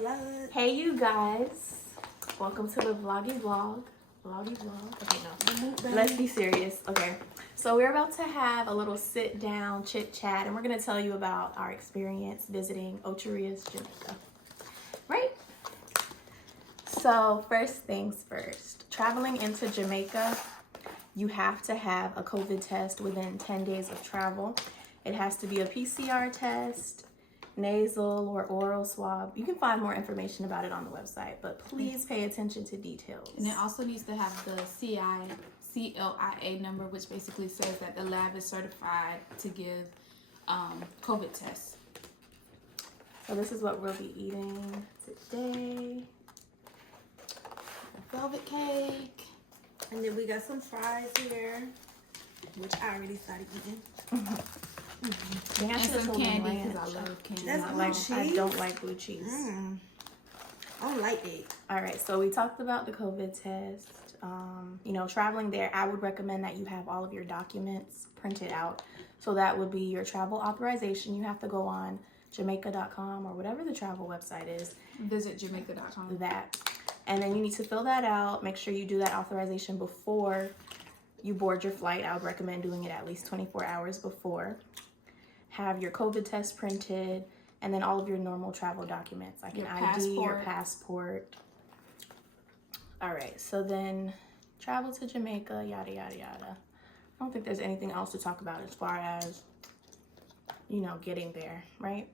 blood. Hey you guys, welcome to the vloggy vlog. Okay, no, let's be serious. Okay, so we're about to have a little sit down chit chat, and we're gonna tell you about our experience visiting Ocho, Rios, Jamaica. Right? So first things first, traveling into Jamaica, you have to have a COVID test within 10 days of travel. It has to be a PCR test, nasal or oral swab. You can find more information about it on the website, but please pay attention to details. And it also needs to have the CLIA number, which basically says that the lab is certified to give COVID tests. So this is what we'll be eating today. Velvet cake. And then we got some fries here, which I already started eating. And some candy because I love candy. That's I don't like blue cheese. I don't like it. All right, so we talked about the COVID test. You know, traveling there, I would recommend that you have all of your documents printed out. So that would be your travel authorization. You have to go on Jamaica.com or whatever the travel website is. Visit Jamaica.com. That. And then you need to fill that out. Make sure you do that authorization before you board your flight. I would recommend doing it at least 24 hours before. Have your COVID test printed, and then all of your normal travel documents like your an ID, your passport. All right, so then travel to Jamaica, yada, yada, yada. I don't think there's anything else to talk about as far as, you know, getting there, right?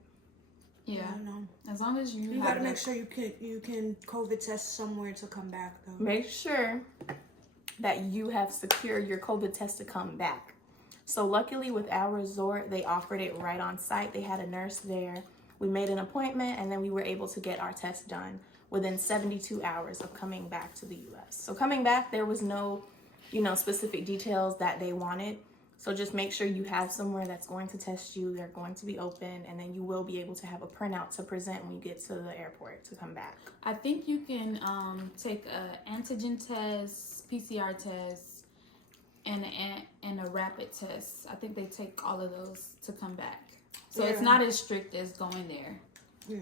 Yeah. No. As long as you gotta make sure you can COVID test somewhere to come back though. Make sure that you have secured your COVID test to come back. So luckily with our resort, they offered it right on site. They had a nurse there. We made an appointment and then we were able to get our test done within 72 hours of coming back to the US. So coming back, there was no, you know, specific details that they wanted. So just make sure you have somewhere that's going to test you. They're going to be open, and then you will be able to have a printout to present when you get to the airport to come back. I think you can take a antigen test, PCR test, and a rapid test. I think they take all of those to come back. So it's not as strict as going there. Yeah.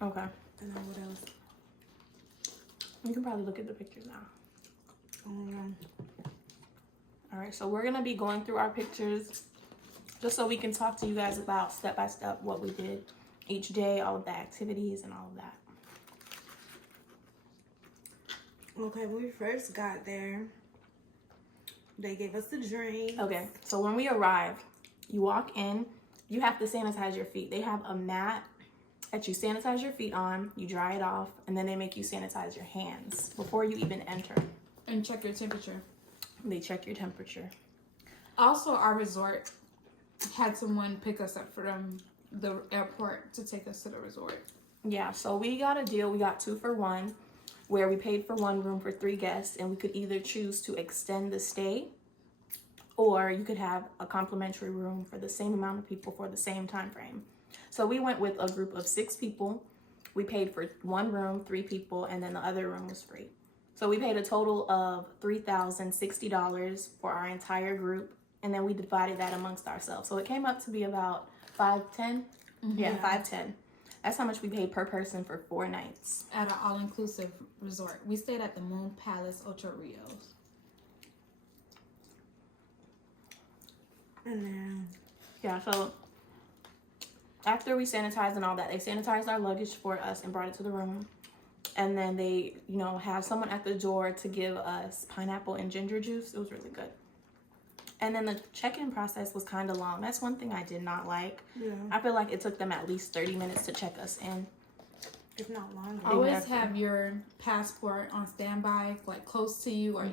Okay. And then what else? You can probably look at the pictures now. Oh, All right, so we're gonna be going through our pictures just so we can talk to you guys about step by step what we did each day, all of the activities and all of that. Okay, when we first got there, they gave us the drink. Okay, so when we arrive, you walk in, you have to sanitize your feet. They have a mat that you sanitize your feet on, you dry it off, and then they make you sanitize your hands before you even enter. And check your temperature. They check your temperature. Also, our resort had someone pick us up from the airport to take us to the resort. Yeah, so we got a deal. We got 2 for 1, where we paid for 1 room for 3 guests, and we could either choose to extend the stay, or you could have a complimentary room for the same amount of people for the same time frame. So we went with a group of 6 people. We paid for 1 room, 3 people, and then the other room was free. So we paid a total of $3,060 for our entire group, and then we divided that amongst ourselves. So it came up to be about $510. Yeah, $510. That's how much we paid per person for 4 nights. At an all-inclusive resort. We stayed at the Moon Palace, Ocho, Rios. And then, yeah, so after we sanitized and all that, they sanitized our luggage for us and brought it to the room. And then they, you know, have someone at the door to give us pineapple and ginger juice. It was really good. And then the check-in process was kind of long. That's one thing I did not like. yeah, I feel like it took them at least 30 minutes to check us in. if not longer. Always have your passport on standby, like close to you or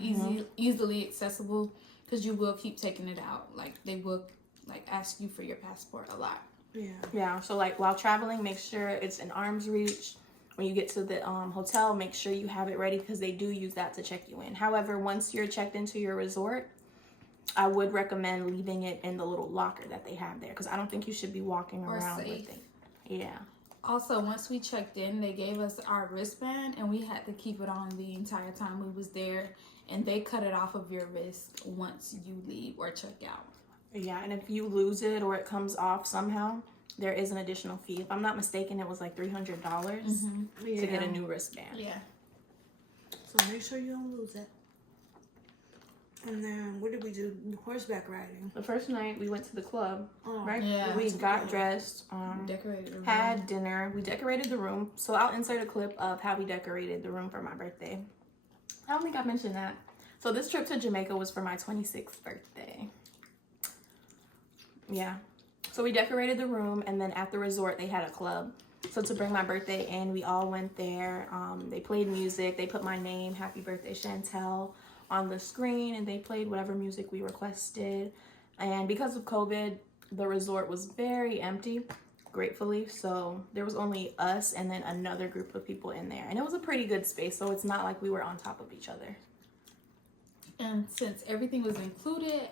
easily accessible, because you will keep taking it out. Like they will like ask you for your passport a lot. Yeah. Yeah, so like while traveling, make sure it's in arm's reach. When you get to the hotel, make sure you have it ready because they do use that to check you in. However, once you're checked into your resort, I would recommend leaving it in the little locker that they have there because I don't think you should be walking around with it. Yeah. Also, once we checked in, they gave us our wristband and we had to keep it on the entire time we was there, and they cut it off of your wrist once you leave or check out. Yeah, and if you lose it or it comes off somehow, there is an additional fee. If I'm not mistaken, it was like $300 to get a new wristband. Yeah. So make sure you don't lose it. And then what did we do? Horseback riding. The first night we went to the club, right? Yeah. We got dressed, Decorated the room. had dinner. We decorated the room. So I'll insert a clip of how we decorated the room for my birthday. I don't think I mentioned that. So this trip to Jamaica was for my 26th birthday. Yeah. So we decorated the room, and then at the resort they had a club. So to bring my birthday in, we all went there. They played music. They put my name, Happy Birthday Chantel, on the screen, and they played whatever music we requested. And because of COVID, the resort was very empty, gratefully. So there was only us and then another group of people in there. And it was a pretty good space, so it's not like we were on top of each other. And since everything was included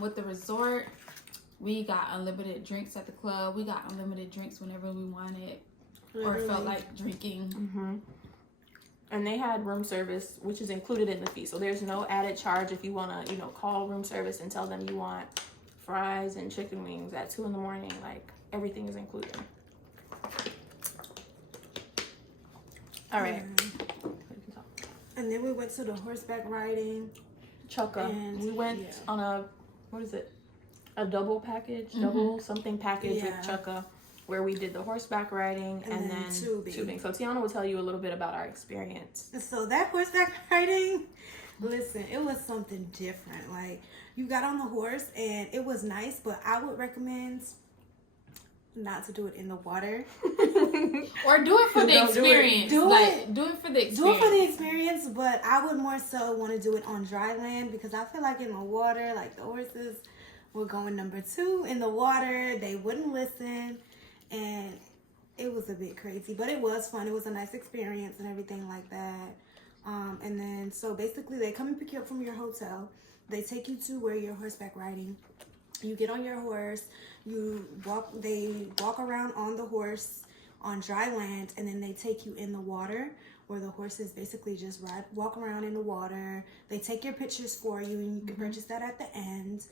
with the resort, we got unlimited drinks at the club. We got unlimited drinks whenever we wanted or felt like drinking. And they had room service, which is included in the fee. So there's no added charge if you want to, call room service and tell them you want fries and chicken wings at 2 a.m. Like, everything is included. All right. And then we went to the horseback riding. Chukka. And We went on a, a double package, double something package with Chukka, where we did the horseback riding and then tubing. So Tiana will tell you a little bit about our experience. So that horseback riding, listen, it was something different. Like, you got on the horse and it was nice, but I would recommend not to do it in the water. Or do it for the experience. Do it for the experience. Do it for the experience, but I would more so want to do it on dry land, because I feel like in the water, like, the horses were going number 2 in the water. They wouldn't listen. And it was a bit crazy, but it was fun. It was a nice experience and everything like that. And then, so basically, they come and pick you up from your hotel. They take you to where you're horseback riding. You get on your horse. They walk around on the horse on dry land, and then they take you in the water, where the horses basically just walk around in the water. They take your pictures for you, and you can purchase that at the end.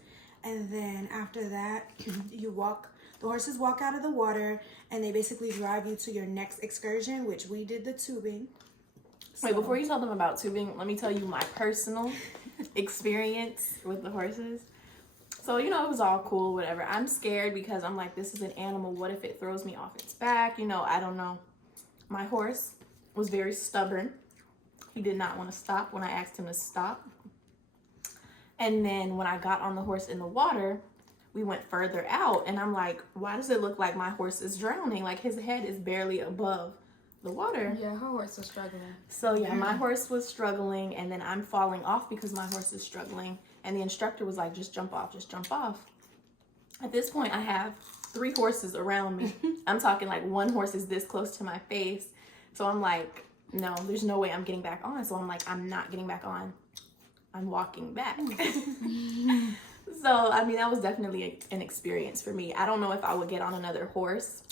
And then after that, the horses walk out of the water, and they basically drive you to your next excursion, which we did the tubing. Wait, before you tell them about tubing, let me tell you my personal experience with the horses. So, it was all cool, whatever. I'm scared because I'm like, this is an animal. What if it throws me off its back? I don't know. My horse was very stubborn. He did not want to stop when I asked him to stop. And then when I got on the horse in the water, we went further out, and I'm like, why does it look like my horse is drowning? Like, his head is barely above the water. Yeah, her horse was struggling. So, my horse was struggling, and then I'm falling off because my horse is struggling. And the instructor was like, just jump off, just jump off. At this point, I have 3 horses around me. I'm talking like one horse is this close to my face. So I'm like, no, there's no way I'm getting back on. So I'm like, I'm not getting back on. I'm walking back. So, that was definitely an experience for me. I don't know if I would get on another horse,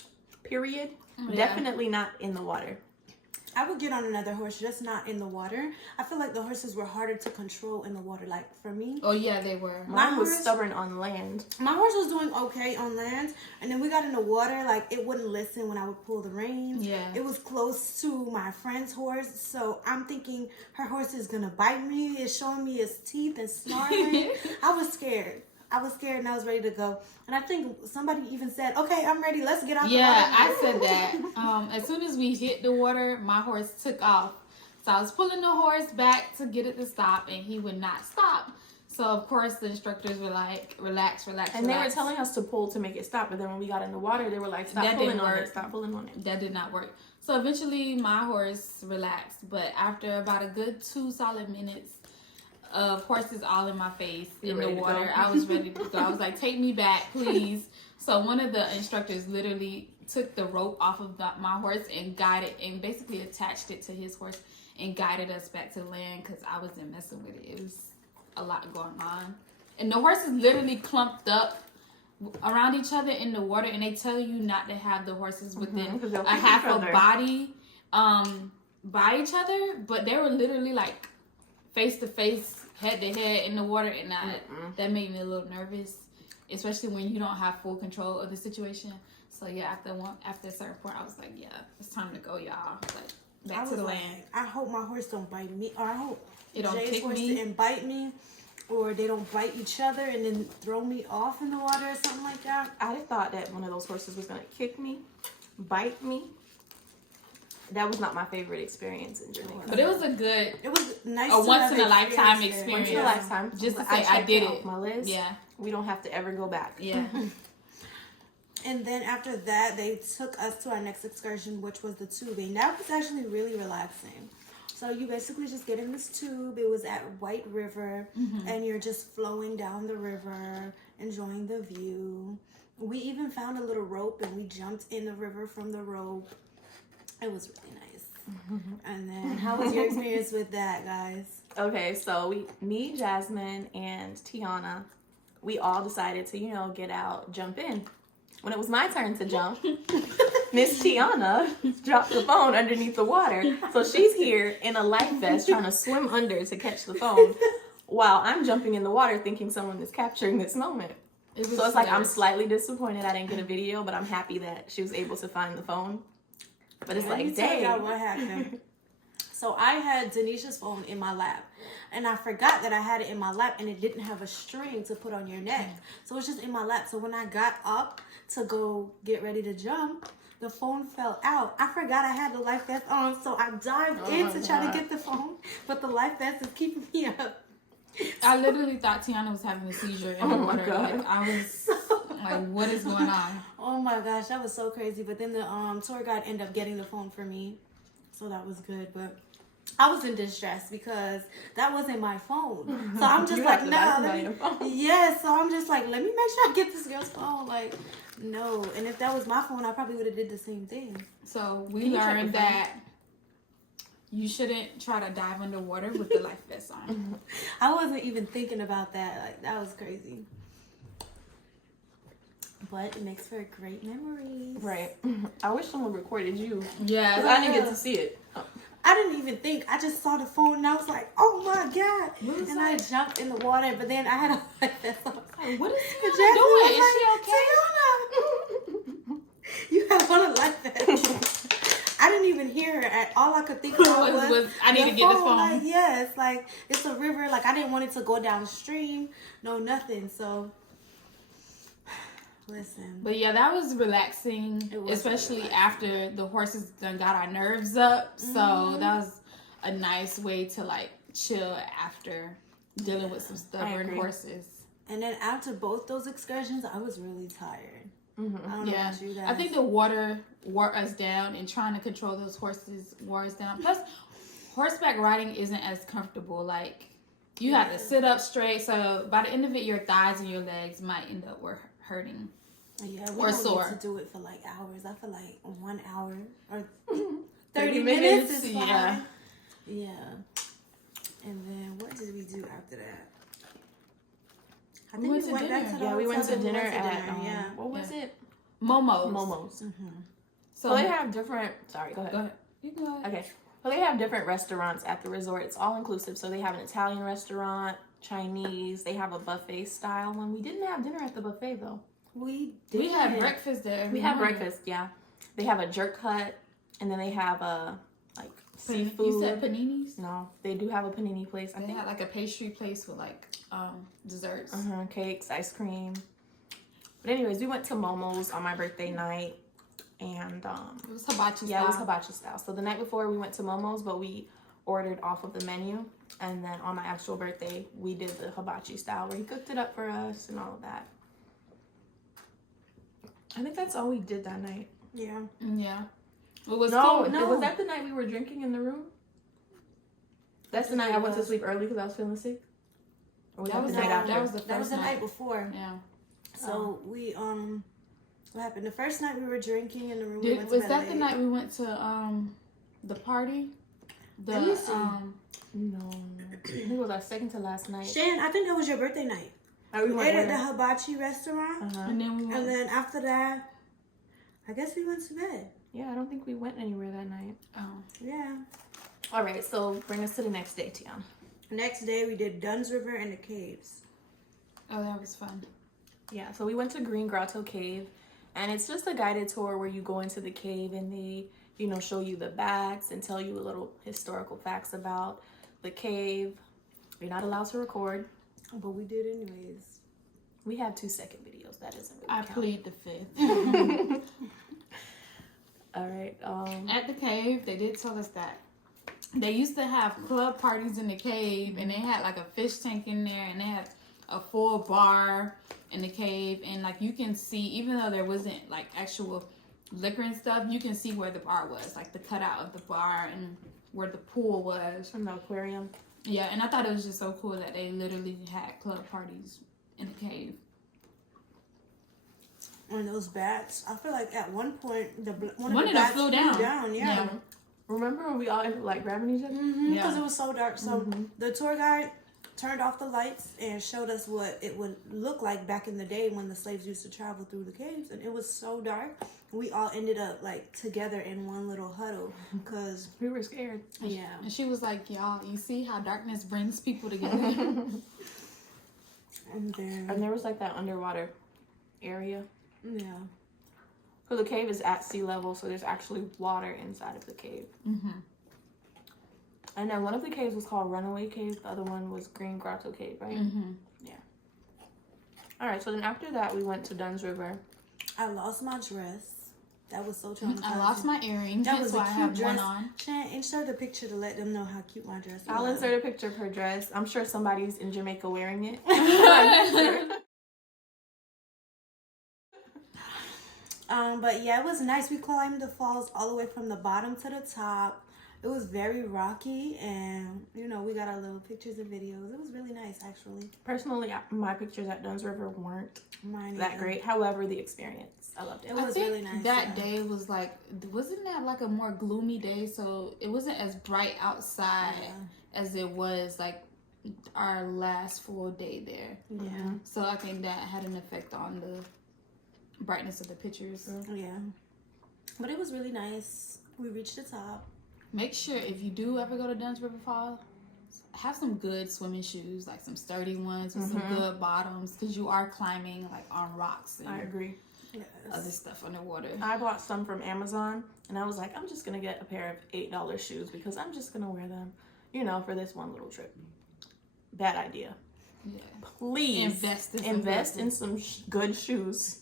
period. Yeah. Definitely not in the water. I would get on another horse, just not in the water. I feel like the horses were harder to control in the water, like, for me. Oh, yeah, they were. Mine was stubborn on land. My horse was doing okay on land, and then we got in the water, like, it wouldn't listen when I would pull the reins. Yeah. It was close to my friend's horse, so I'm thinking her horse is going to bite me. It's showing me its teeth and snarling. I was scared. And I was ready to go. And I think somebody even said, okay, I'm ready. Let's get out the water. Yeah, I said that. As soon as we hit the water, my horse took off. So I was pulling the horse back to get it to stop, and he would not stop. So, of course, the instructors were like, relax. And they were telling us to pull to make it stop. But then when we got in the water, they were like, stop pulling on it. That did not work. So eventually my horse relaxed. But after about a good 2 solid minutes of horses all in my face in the water, I was ready to go. I was like, take me back, please. So one of the instructors literally took the rope off of my horse and basically attached it to his horse and guided us back to land, because I wasn't messing with it. It was a lot going on. And the horses literally clumped up around each other in the water, and they tell you not to have the horses within a half a body by each other, but they were literally like face to face, head to head in the water, and that made me a little nervous. especially when you don't have full control of the situation. So yeah, after a certain point, I was like, yeah, it's time to go, y'all. Like back to the land. I hope my horse don't bite me, or I hope It don't Jay's kick horse me. didn't bite me, or they don't bite each other and then throw me off in the water or something like that. I thought that one of those horses was gonna kick me, bite me. That was not my favorite experience in Jamaica. But it was a Nice. once in a lifetime experience. experience. Once in a lifetime. Just to say I did checked it. off my list. Yeah. We don't have to ever go back. Yeah. And then after that, they took us to our next excursion, which was the tubing. That was actually really relaxing. So you basically just get in this tube. It was at White River, and you're just flowing down the river, enjoying the view. We even found a little rope, and we jumped in the river from the rope. It was really nice. And then, how was your experience with that, guys? Okay, so me, Jasmine, and Tiana, we all decided to, get out, jump in. When it was my turn to jump, Miss Tiana dropped the phone underneath the water. So she's here in a life vest trying to swim under to catch the phone while I'm jumping in the water thinking someone is capturing this moment. So it's like I'm slightly disappointed I didn't get a video, but I'm happy that she was able to find the phone. But it's Let me like, tell dang. y'all what happened. So I had Denisha's phone in my lap, and I forgot that I had it in my lap, and it didn't have a string to put on your neck. So it's just in my lap. So when I got up to go get ready to jump, the phone fell out. I forgot I had the life vest on, so I dived in to try to get the phone, but the life vest is keeping me up. I literally thought Tiana was having a seizure in the water. God. Like, I was like, what is going on? Oh my gosh, that was so crazy. But then the tour guide ended up getting the phone for me, so that was good. But I was in distress because that wasn't my phone. So I'm just like, nah. Yeah, so I'm just like, let me make sure I get this girl's phone. Like, no. And if that was my phone, I probably would have did the same thing. So we learned that you shouldn't try to dive underwater with the life vest on. I wasn't even thinking about that. Like, that was crazy. But it makes for great memories. Right. I wish someone recorded you. Yeah. Because I didn't get to see it. I didn't even think. I just saw the phone and I was like, oh my God. And I jumped in the water, but then I had a life vest on. What is Tiana doing? Is she okay? Tiana, you have on a life vest. I didn't even hear her. All I could think about was I need to get this phone. Like, yes, like it's a river. Like I didn't want it to go downstream. No, nothing. So listen. But yeah, that was relaxing, especially after the horses done got our nerves up. So that was a nice way to like chill after dealing with some stubborn horses. And then after both those excursions, I was really tired. I don't know about you guys. I think the water wore us down, and trying to control those horses wore us down. Plus, horseback riding isn't as comfortable. Like, you have to sit up straight. So by the end of it, your thighs and your legs might end up hurting. Yeah, we or don't sore. Need to do it for like hours. I feel like 1 hour or 30 minutes is fine. Yeah. And then what did we do after that? I think we went back to the we went to dinner at yeah. What was it? Momo's. So they have different. Sorry, go ahead. Go ahead. You can go ahead. Okay. Well, they have different restaurants at the resort. It's all inclusive. So they have an Italian restaurant, Chinese. They have a buffet style one. We didn't have dinner at the buffet though. We did. We had breakfast there. We had breakfast. Yeah. They have a jerk hut, and then they have a like seafood. You said paninis? No, they do have a panini place. They had like a pastry place with like desserts. Cakes, ice cream. But anyways, we went to Momo's on my birthday night, and it was hibachi style. Yeah, it was hibachi style. So the night before we went to Momo's, but we ordered off of the menu, and then on my actual birthday we did the hibachi style where he cooked it up for us and all of that. I think that's all we did that night. Yeah. Yeah. It was cool. Was that the night we were drinking in the room? That's the night I went to sleep early because I was feeling sick? Or was that the night after? That was the night before. Yeah. So we what happened? The first night we were drinking in the room. Was that the night we went to the party? Let me see. No. I think it was our second to last night. Shan, I think that was your birthday night. We ate at the hibachi restaurant, and then we went. And then after that, I guess we went to bed. Yeah, I don't think we went anywhere that night. Oh. Yeah. All right, so bring us to the next day, Tiana. Next day we did Dunn's River and the caves. Oh, that was fun. Yeah, so we went to Green Grotto Cave, and it's just a guided tour where you go into the cave and they, show you the bats and tell you a little historical facts about the cave. You're not allowed to record. But we did anyways. We have 2-second videos. That doesn't really I count. plead the fifth. All right. At the cave, they did tell us that they used to have club parties in the cave, and they had like a fish tank in there, and they had a full bar in the cave, and like you can see, even though there wasn't like actual liquor and stuff, you can see where the bar was, like the cutout of the bar and where the pool was from the aquarium. Yeah, and I thought it was just so cool that they literally had club parties in the cave. And those bats, I feel like at one point one of of the them bats flew down. Yeah. Remember when we all ended up like grabbing each other? Because it was so dark. So the tour guide turned off the lights and showed us what it would look like back in the day when the slaves used to travel through the caves, and it was so dark. We all ended up like together in one little huddle because we were scared. Yeah. And she was like, "Y'all, you see how darkness brings people together?" And there was like that underwater area. Yeah. So the cave is at sea level, so there's actually water inside of the cave. And then one of the caves was called Runaway Cave. The other one was Green Grotto Cave, right? Yeah. All right, so then after that, we went to Dunn's River. I lost my dress. That was so traumatizing. I lost my earrings. That was a cute dress. One on. Shan, insert a picture to let them know how cute my dress was. I'll insert a picture of her dress. I'm sure somebody's in Jamaica wearing it. But yeah, it was nice. We climbed the falls all the way from the bottom to the top. It was very rocky, and we got our little pictures and videos. It was really nice, actually. Personally, my pictures at Dunn's River weren't that great. However, the experience, I loved it. It was really nice. That day was like, wasn't that like a more gloomy day? So it wasn't as bright outside as it was like our last full day there. Yeah. So I think that had an effect on the brightness of the pictures. Yeah. But it was really nice. We reached the top. Make sure if you do ever go to Dunn's River Falls, have some good swimming shoes, like some sturdy ones with some good bottoms, because you are climbing like on rocks and I agree. other stuff underwater. I bought some from Amazon, and I was like, I'm just gonna get a pair of $8 shoes because I'm just gonna wear them, for this one little trip. Bad idea. Yeah. Please invest in some good shoes,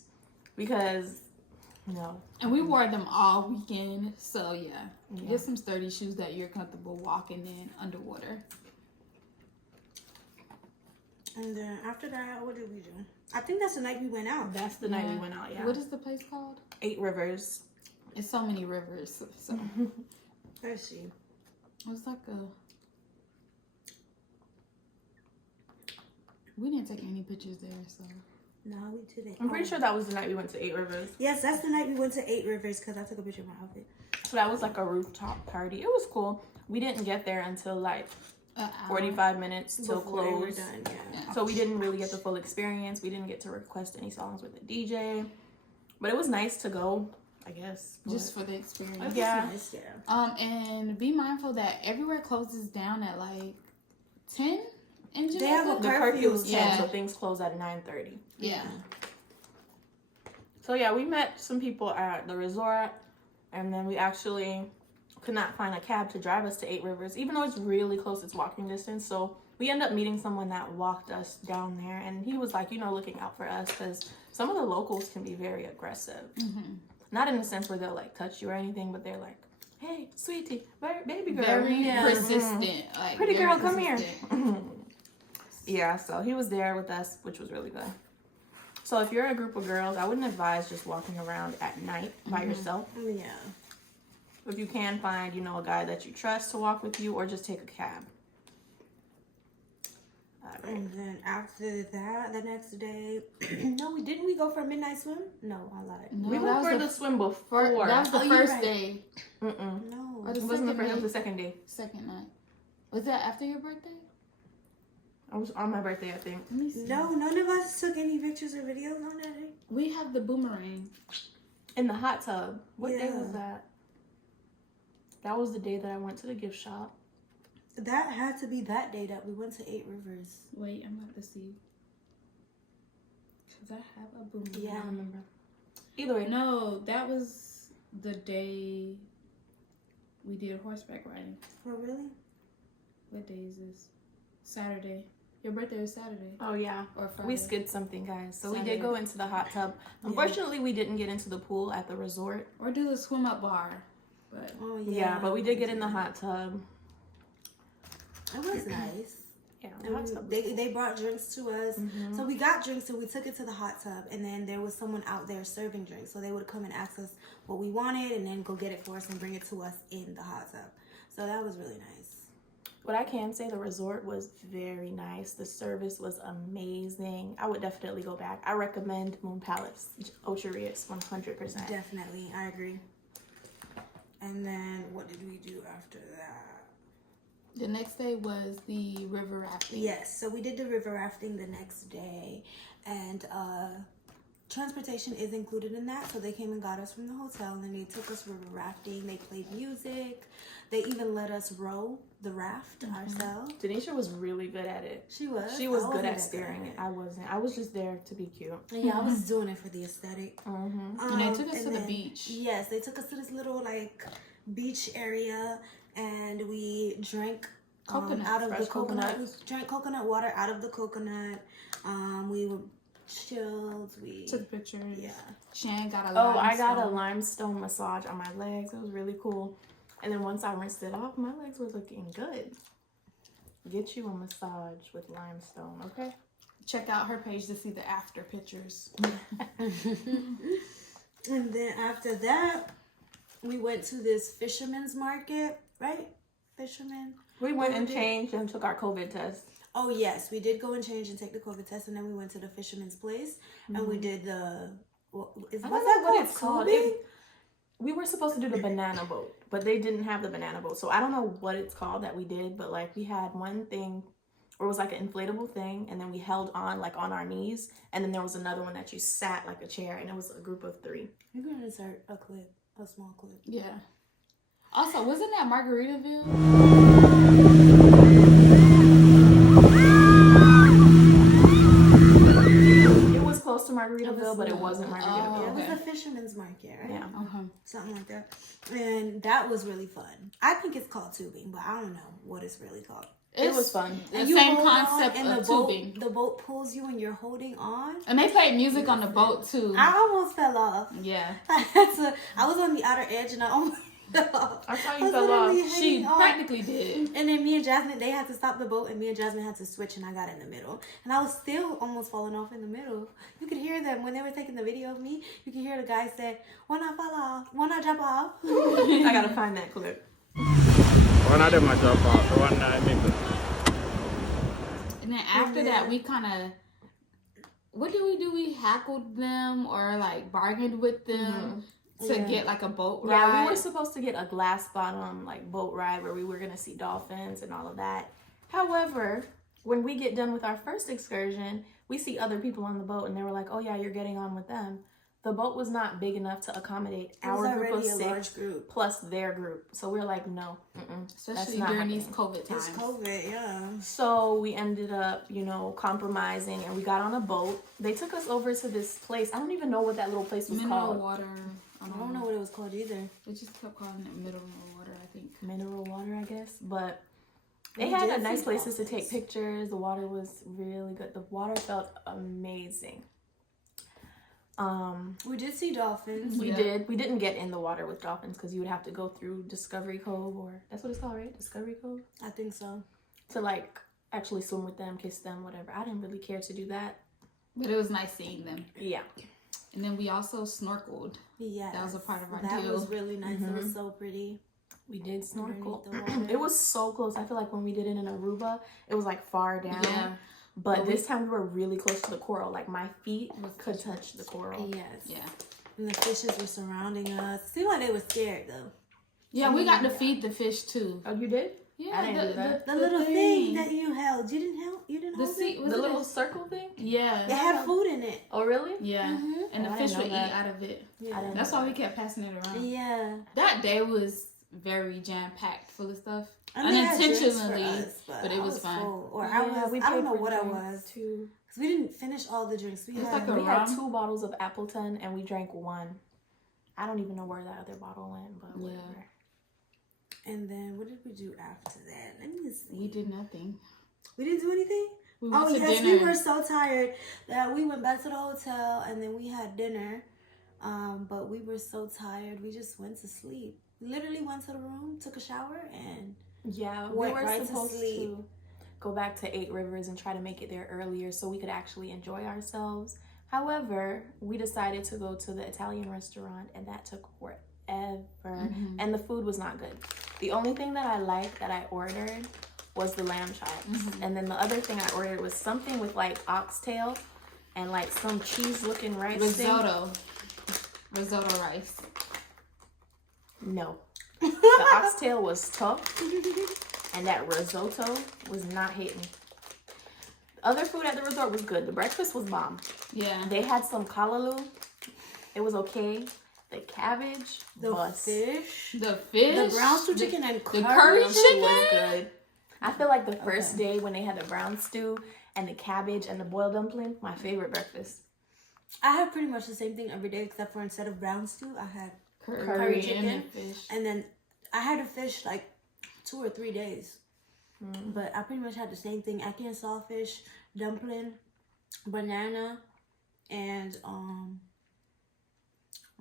because no. And we wore them all weekend, so get some sturdy shoes that you're comfortable walking in underwater. And then after that, what did we do? I think that's the night we went out. That's the night we went out, What is the place called? 8 Rivers. It's so many rivers, so. Let's see. It was like we didn't take any pictures there, so. No, we didn't. I'm pretty sure that was the night we went to 8 Rivers. Yes, that's the night we went to 8 Rivers because I took a picture of my outfit. So that was like a rooftop party. It was cool. We didn't get there until like 45 minutes till Before we close. were done, yeah. So we didn't really get the full experience. We didn't get to request any songs with the DJ. But it was nice to go, I guess. Just for the experience. Yeah. Nice, yeah. And be mindful that everywhere closes down at like 10 in Jamaica. They have a The curfew was 10, Yeah. so things close at 9:30. Yeah. So yeah, we met some people at the resort, and then we actually could not find a cab to drive us to 8 Rivers, even though it's really close, it's walking distance. So we ended up meeting someone that walked us down there, and he was like, looking out for us, because some of the locals can be very aggressive. Not in the sense where they'll like touch you or anything, but they're like, hey, sweetie, baby girl. Very persistent. Like, Pretty very girl, come here. persistent. Yeah, so he was there with us, which was really good. So if you're a group of girls, I wouldn't advise just walking around at night by yourself. Yeah. If you can find, a guy that you trust to walk with you, or just take a cab. And then after that, the next day, no, didn't we go for a midnight swim? No, I lied. No, We went for the swim before. That was the you're first right. day. No. Or the It wasn't the second first, it was day. the second day. Second night. Was that after your birthday? I was on my birthday, I think. Let me see. No, none of us took any pictures or videos on that day. We have the boomerang. In the hot tub. What day was Yeah. that? That was the day that I went to the gift shop. That had to be that day that we went to 8 Rivers. Wait, I'm about to see. Does that have a boom? Yeah. I don't remember. Either way. No, that was the day we did horseback riding. Oh, really? What day is this? Saturday. Your birthday was Saturday. Oh, yeah. Or Friday. We skipped something, guys. So we Saturday. did go into the hot tub. Unfortunately, we didn't get into the pool at the resort. Or do the swim up bar. But Oh, Yeah, but we did get in the hot tub. It was nice. Yeah, the And hot tub was they, cool. they brought drinks to us. Mhm. So we got drinks and we took it to the hot tub. And then there was someone out there serving drinks. So they would come and ask us what we wanted and then go get it for us and bring it to us in the hot tub. So that was really nice. What I can say, the resort was very nice. The service was amazing. I would definitely go back. I recommend Moon Palace, Ocho Rios, 100%. Definitely. I agree. And then what did we do after that? the next day was the river rafting. Yes, so we did the river rafting the next day, and transportation is included in that. So they came and got us from the hotel, and then they took us river rafting. They played music. They even let us row the raft ourselves. Denisha was really good at it. She was. She was I good wasn't at that steering good it. I wasn't. I was just there to be cute. Yeah, I was doing it for the aesthetic. Mm-hmm. And they took us and to the then- beach. Yes, they took us to this little like beach area, and we drank Coconut, out of fresh the coconut. coconuts. We drank coconut water out of the coconut. We were chilled. We Took pictures. yeah. Shan got a Oh, I got a limestone. limestone massage on my legs. It was really cool. And then once I rinsed it off, my legs were looking good. Get you a massage with limestone, okay? Check out her page to see the after pictures. And then after that, we went to this fisherman's market, right? Fisherman. We went and did- changed and took our COVID test. Oh yes, we did go and change and take the COVID test, and then we went to the fisherman's place, and we did the. What's I that don't know what called? it's called. Tubing? We were supposed to do the banana boat, but they didn't have the banana boat. So I don't know what it's called that we did, but like we had one thing where it was like an inflatable thing, and then we held on like on our knees, and then there was another one that you sat like a chair, and it was a group of 3. You can insert a clip, a small clip. Yeah. Also, wasn't that Margaritaville? It was close to Margaritaville, but it wasn't Oh, Margaritaville. Yeah, it was okay. a fisherman's market, right? Yeah. Uh-huh. Something like that. And that was really fun. I think it's called tubing, but I don't know what it's really called. It was fun. The And you same hold on, concept and of the boat, tubing. the boat pulls you and you're holding on. And they played music on the boat too. I almost fell off. Yeah. I was on the outer edge and I almost fell off. I saw I you was fell off. literally She hanging on. practically did. And then me and Jasmine, they had to stop the boat, and me and Jasmine had to switch, and I got in the middle. And I was still almost falling off in the middle. You could hear them when they were taking the video of me. You could hear the guy say, "When I fall off, when I jump off." I gotta find that clip. One of them I drop off, the one I make. And then after that, we kind of, what did we do? We hackled them or like bargained with them to Yeah. get like a boat ride. Yeah, we were supposed to get a glass bottom like boat ride where we were gonna see dolphins and all of that. However, when we get done with our first excursion, we see other people on the boat and they were like, "Oh yeah, you're getting on with them." The boat was not big enough to accommodate It was our group of already a 6 large group. plus their group. So we're like, no, that's Especially not during happening. these COVID times. It's COVID, yeah. So we ended up, compromising, and we got on a boat. They took us over to this place. I don't even know what that little place was Mineral called. water. I don't know what it was called either. They just kept calling it mineral water, I think. Mineral water, I guess. But they We had did a nice see places to dolphins. take pictures. The water was really good. The water felt amazing. We did see dolphins. We Yeah. did. We didn't get in the water with dolphins because you would have to go through Discovery Cove, or that's what it's called, right? Discovery Cove, I think so. to like actually swim with them, kiss them, whatever. I didn't really care to do that. But it was nice seeing them. Yeah. And then we also snorkeled. Yeah, That was a part of our That deal. was really nice. It was so pretty. We did snorkel. Underneath the water. It was so close. I feel like when we did it in Aruba, it was like far down. Yeah. But this time we were really close to the coral. Like my feet Was could touch the coral. Yes. Yeah. And the fishes were surrounding us. Seemed like they were scared though. Yeah, we got to feed the fish too. Oh, you did? Yeah, I didn't do that. The little thing that you held. You didn't help. You didn't The hold sea it. was The it little a- circle thing? Yeah. It had food in it. Oh, really? Yeah. Mhm. And Oh, the I fish didn't would know eat that. out of it. Yeah. didn't That's why we kept passing it around. Yeah. That day was very jam packed full of stuff. And they had drinks for Unintentionally, us, but it I was fun. full. Or Yeah, I we don't paid know for what I drinks, was. too. Because we didn't finish all the drinks. We It's had, like a We had rum. 2 bottles of Appleton and we drank 1. I don't even know where that other bottle went, but whatever. and then what did we do after that? Let me see. We did nothing. We didn't do anything? We went Oh, to yes, dinner. we were so tired that we went back to the hotel and then we had dinner. But we were so tired, we just went to sleep. Literally went to the room, took a shower, and Yeah, we went were right to supposed sleep. to go back to 8 Rivers and try to make it there earlier so we could actually enjoy ourselves. However, we decided to go to the Italian restaurant and that took forever. And the food was not good. The only thing that I liked that I ordered was the lamb chops. And then the other thing I ordered was something with like oxtail and like some cheese looking rice Risotto. Risotto rice. thing. No. The oxtail was tough and that risotto was not hitting. Other food at the resort was good. The breakfast was bomb. Yeah. They had some kalaloo. It was okay. The cabbage, The bust. fish, The fish. the brown stew chicken, and curry curry Brown chicken? stew was good. I feel like the first day when they had the brown stew and the cabbage and the boiled dumpling, my favorite breakfast. I had pretty much the same thing every day, except for instead of brown stew, I had Curry and chicken. the fish. and then I had a fish like 2 or 3 days. But I pretty much had the same thing: ackee and sawfish, dumpling, banana, and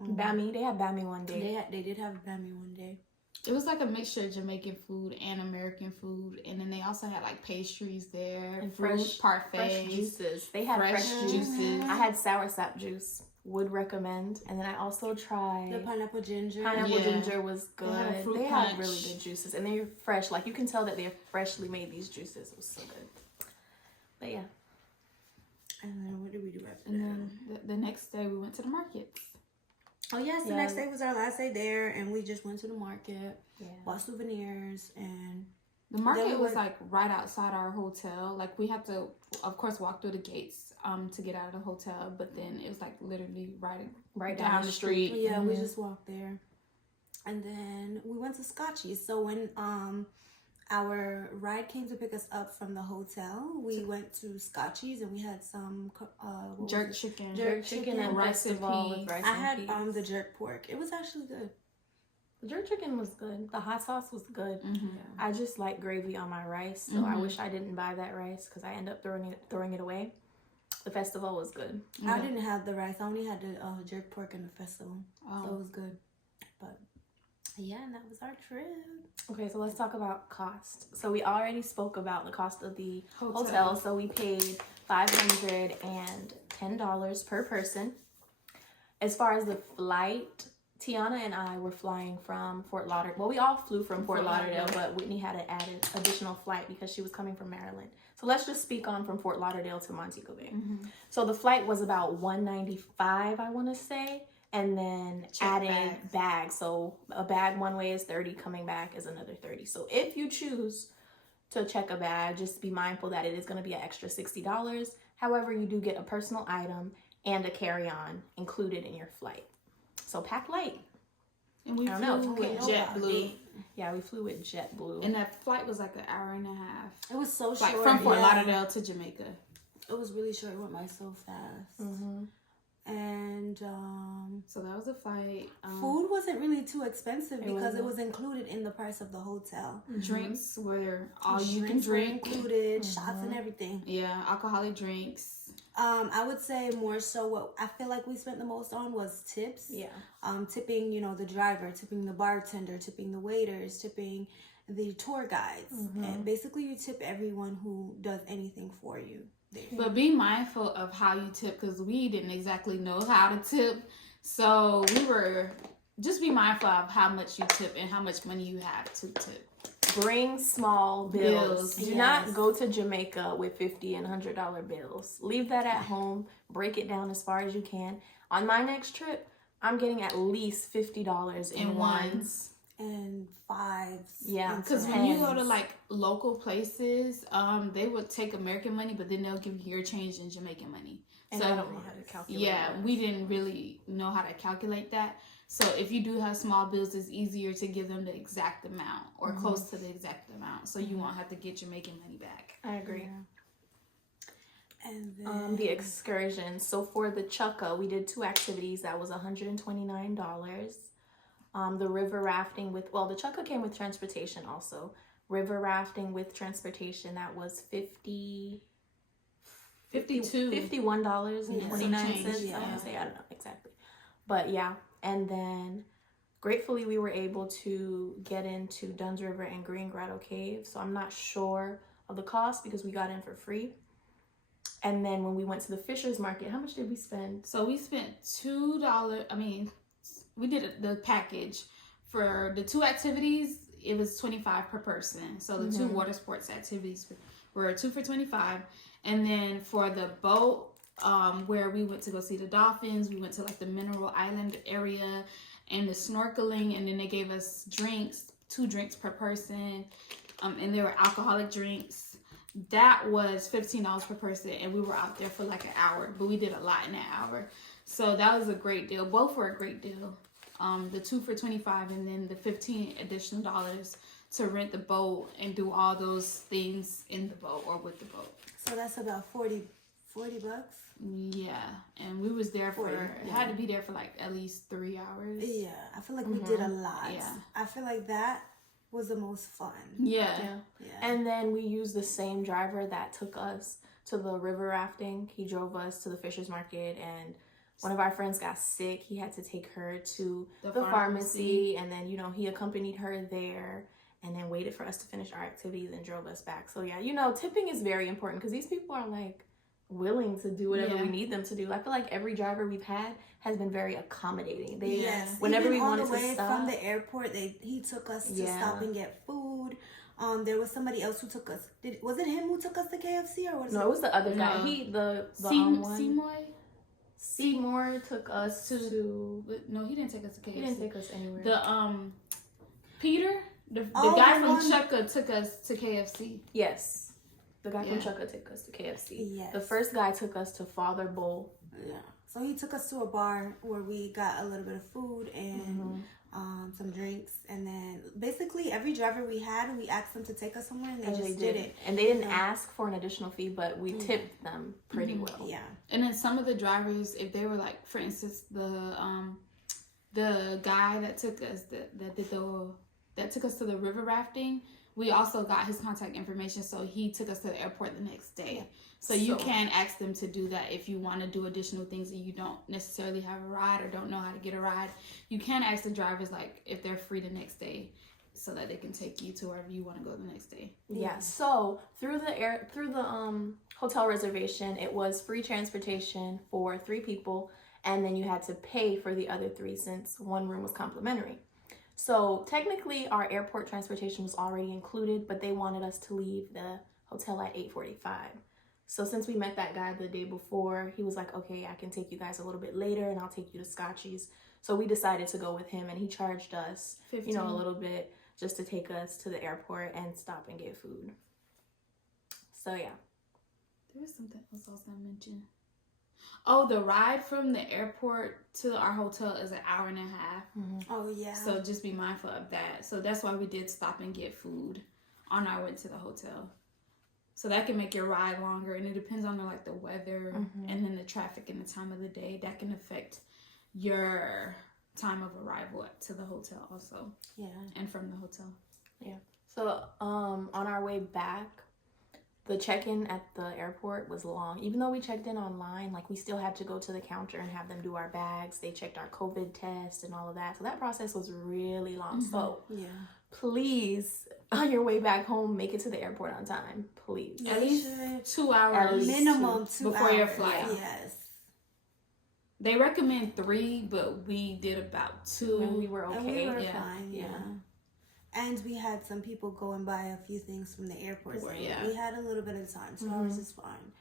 Bami, they had bami one day. they did have bami one day. It was like a mixture of Jamaican food and American food, and then they also had like pastries there, And fruit fresh parfaits, juices. They had fresh juices. I had soursop juice. Would recommend. And then I also tried The pineapple ginger. pineapple Yeah. ginger was They had a good. fruit They had punch. really good juices. And they're fresh. Like you can tell that they're freshly made these juices. It was so good. But yeah. And then what did we do after And that? then the next day we went to the markets. Oh yes, the Yeah. next day was our last day there, and we just went to the market, Yeah. bought souvenirs, and The market we was were- like right outside our hotel. Like we had to, of course, walk through the gates to get out of the hotel, but then it was like literally right down the street. yeah, we just walked there. And then we went to Scotchy's. So when our ride came to pick us up from the hotel, we went to Scotchy's and we had some what was Jerk it? chicken. Jerk Chicken chicken. and rice and festival with peas. rice I and had peas. the jerk pork. It was actually good. The jerk chicken was good. The hot sauce was good. I just like gravy on my rice, so I wish I didn't buy that rice because I end up throwing it away. The festival was good. I didn't have the rice. I only had the jerk pork in the festival, Oh. so it was good. But yeah, and that was our trip. Okay, so let's talk about cost. So we already spoke about the cost of the hotel. So we paid $510 per person. As far as the flight, Tiana and I were flying from Fort Lauderdale. Well, we all flew from Fort Lauderdale, but Whitney had to add an additional flight because she was coming from Maryland. So let's just speak on from Fort Lauderdale to Montego Bay. So the flight was about $195, I want to say. And then adding bags. So a bag one way is $30, coming back is another $30. So if you choose to check a bag, just be mindful that it is going to be an extra $60. However, you do get a personal item and a carry-on included in your flight. So pack light. And we I don't know. flew Okay, with no JetBlue. Yeah, we flew with JetBlue. And that flight was like an hour and a half. It was so Like short. from Fort yeah. Lauderdale to Jamaica. It was really short. It went by so fast. And So that was a flight. food wasn't really too expensive because wasn't. it was included in the price of the hotel. Drinks were all you can Drinks were drink. included, shots and everything. Yeah, alcoholic drinks. I would say more so what I feel like we spent the most on was tips. Yeah. Tipping, the driver, tipping the bartender, tipping the waiters, tipping the tour guides. And basically you tip everyone who does anything for you. But be mindful of how you tip because we didn't exactly know how to tip. So we were just be mindful of how much you tip and how much money you have to tip. Bring small bills. Do Yes. not go to Jamaica with $50 and $100 bills. Leave that at home. Break it down as far as you can. On my next trip, I'm getting at least $50 in ones. And fives. Yeah, and Because when you go to tens. like local places, they would take American money, but then they'll give you your change in Jamaican money. And so I don't know how to calculate yeah, that. we didn't really know how to calculate that. So if you do have small bills, it's easier to give them the exact amount or close to the exact amount, so you won't have to get Jamaican money back. I agree. Yeah. And then The excursions. So for the Chukka, we did 2 activities. That was $129. The river rafting with, well, the Chukka came with transportation also. River rafting with transportation, that was $51.29. Change, I want to say, I don't know exactly. But yeah, and then gratefully we were able to get into Dunn's River and Green Grotto Cave. So I'm not sure of the cost because we got in for free. And then when we went to the Fisher's Market, how much did we spend? So we spent $2. I mean, we did the package for the 2 activities. It was $25 per person. So the 2 water sports activities were 2 for $25, and then for the boat, where we went to go see the dolphins, we went to like the Mineral Island area and the snorkeling, and then they gave us drinks, 2 drinks per person, and they were alcoholic drinks. That was $15 per person, and we were out there for like an hour, but we did a lot in that hour. So that was a great deal. Both were a great deal. The 2 for $25, and then the $15 additional dollars to rent the boat and do all those things in the boat or with the boat. So that's about 40 bucks. Yeah, and we was there for, 40, had to be there for like at least 3 hours. Yeah, I feel like we did a lot. Yeah. I feel like that was the most fun. Yeah. And then we used the same driver that took us to the river rafting. He drove us to the Fisher's Market, and one of our friends got sick. He had to take her to the pharmacy, and then, he accompanied her there and then waited for us to finish our activities and drove us back. So yeah, tipping is very important because these people are like willing to do whatever we need them to do. I feel like every driver we've had has been very accommodating. Whenever we wanted to stop from the airport, he took us to stop and get food. There was somebody else who took us. Was it him who took us to KFC or was it was the other guy? Seymour took us to. No, he didn't take us to KFC. He didn't take us anywhere. Peter, the guy from Chukka took us to KFC. Yes, the guy from Chukka took us to KFC. Yes. The first guy took us to Father Bowl. Yeah. So he took us to a bar where we got a little bit of food and some drinks, and then basically every driver we had, we asked them to take us somewhere, and they just did it. And they didn't ask for an additional fee, but we tipped them pretty well. Yeah. And then some of the drivers, if they were like, for instance, the guy that took us that took us to the river rafting, we also got his contact information, so he took us to the airport the next day. So you can ask them to do that if you want to do additional things and you don't necessarily have a ride or don't know how to get a ride. You can ask the drivers like if they're free the next day, so that they can take you to wherever you want to go the next day. Yeah. So through the hotel reservation, it was free transportation for 3 people, and then you had to pay for the other 3 since one room was complimentary. So technically our airport transportation was already included, but they wanted us to leave the hotel at 8:45. So since we met that guy the day before, he was like, okay, I can take you guys a little bit later and I'll take you to Scotchy's. So we decided to go with him, and he charged us, a little bit just to take us to the airport and stop and get food. So yeah. There was something else I was going to mention. Oh, the ride from the airport to our hotel is an hour and a half. Oh, yeah. So just be mindful of that. So that's why we did stop and get food on our way to the hotel. So that can make your ride longer, and it depends on the weather and then the traffic and the time of the day. That can affect your time of arrival to the hotel also. Yeah. And from the hotel. Yeah. So on our way back, the check-in at the airport was long. Even though we checked in online, we still had to go to the counter and have them do our bags. They checked our COVID test and all of that. So that process was really long. So please, on your way back home, make it to the airport on time. Please. At least 2 hours. Minimum 2 before hours. your flight. Yes. They recommend 3, but we did about 2. And we were okay. And we were fine, yeah. And we had some people go and buy a few things from the airport. So we had a little bit of time. 2 hours is fine.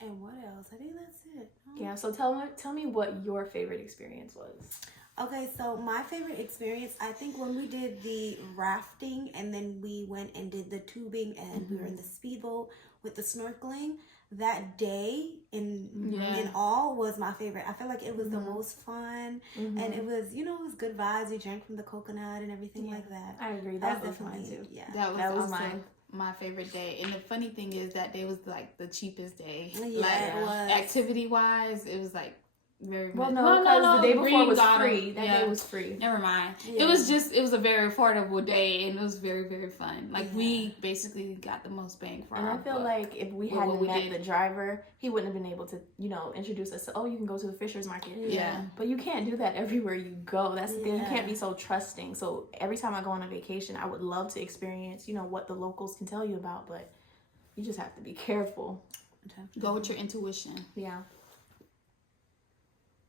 And what else? I think that's it. Yeah, so tell me what your favorite experience was. Okay, so my favorite experience, I think when we did the rafting and then we went and did the tubing and we were in the speedboat with the snorkeling, that day in all was my favorite. I feel like it was the most fun, and it was, it was good vibes. We drank from the coconut and everything like that. I agree. That was mine too. Yeah, that was mine. my favorite day. And the funny thing is that day was like the cheapest day. Yeah, like, it was. Activity wise, it was like very Well, much. no, because the day before Green was got 'em. free. That day was free. Never mind. Yeah. It was a very affordable day, and it was very, very fun. Like, Yeah. we basically got the most bang for And our I feel buck. like if we with hadn't what we met did. the driver, he wouldn't have been able to, introduce us to, you can go to the Fisher's Market. Yeah. But you can't do that everywhere you go. That's the thing. You Yeah. can't be so trusting. So every time I go on a vacation, I would love to experience, what the locals can tell you about, but you just have to be careful. Go with your intuition. Yeah.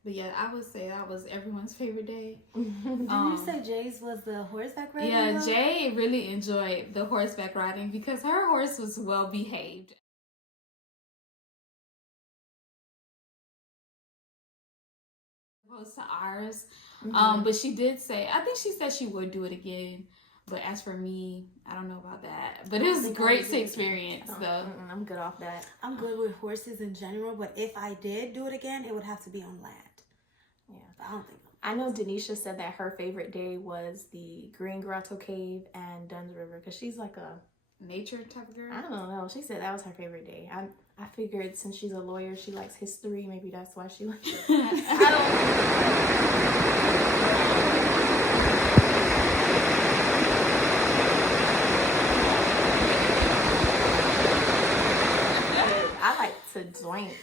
But yeah, I would say that was everyone's favorite day. Did you say Jay's was the horseback riding? Yeah, though? Jay really enjoyed the horseback riding because her horse was well behaved. Opposed to ours. But she did say, I think she said she would do it again. But as for me, I don't know about that. But it was think I great would to do it experience, though. I'm good off that. I'm good with horses in general, but if I did do it again, it would have to be on land. Yeah. But I don't think. I know Denisha said that her favorite day was the Green Grotto Cave and Dunn's River because she's like a Nature type of girl. I don't know. She said that was her favorite day. I figured since she's a lawyer, she likes history. Maybe that's why she likes it. I like to drink.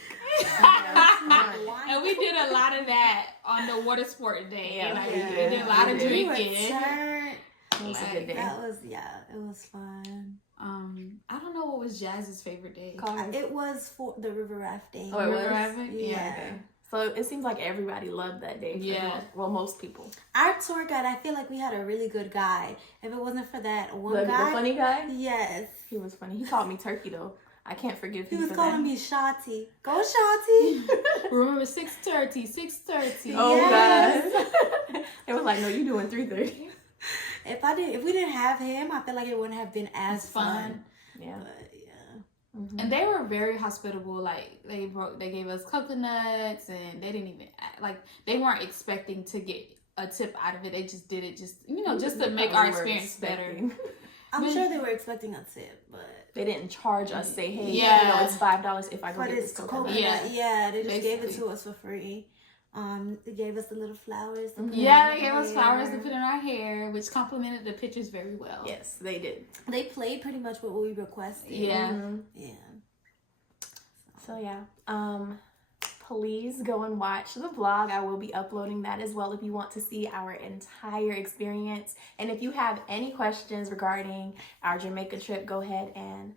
And we did a lot of that on the water sport day. Yeah, Like, we we did a lot of We were drinking. turned. It was a good day. That was it was fun. I don't know what was Jazz's favorite day. It was for the river rafting. Oh, it was? River rafting? Yeah. Okay. So it seems like everybody loved that day. Yeah. Most people. Our tour guide, I feel like we had a really good guide. If it wasn't for that one The guy, funny guy? yes, He was funny. He called me Turkey though. I can't forgive he him was for calling that. me Shotty. Go Shotty. Remember 6:30. Oh Yes. God. It was like, no, you doing 3:30. If we didn't have him, I feel like it wouldn't have been as fun. Yeah. But yeah. Mm-hmm. And they were very hospitable. Like they gave us coconuts, and they didn't even they weren't expecting to get a tip out of it. They just did it just to make our experience better. I'm sure they were expecting a tip, but They didn't charge us. Say, hey, Yeah. it's $5 if I go but get it's this coconut. coconut. Yeah, they just gave it Basically. to us for free. They gave us the little flowers. to put Yeah, in they gave our us flowers to hair. put in our hair, which complemented the pictures very well. Yes, they did. They played pretty much what we requested. Yeah. Yeah. So yeah, please go and watch the vlog. I will be uploading that as well if you want to see our entire experience. And if you have any questions regarding our Jamaica trip, go ahead and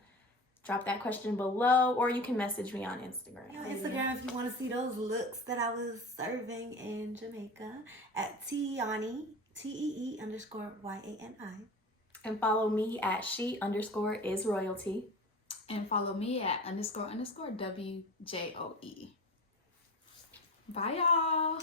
drop that question below, or you can message me on Instagram. Yeah, Instagram if you want to see those looks that I was serving in Jamaica at Teeyani, TEE_YANI. And follow me at she_is_royalty. And follow me at __WJOE. Bye, y'all.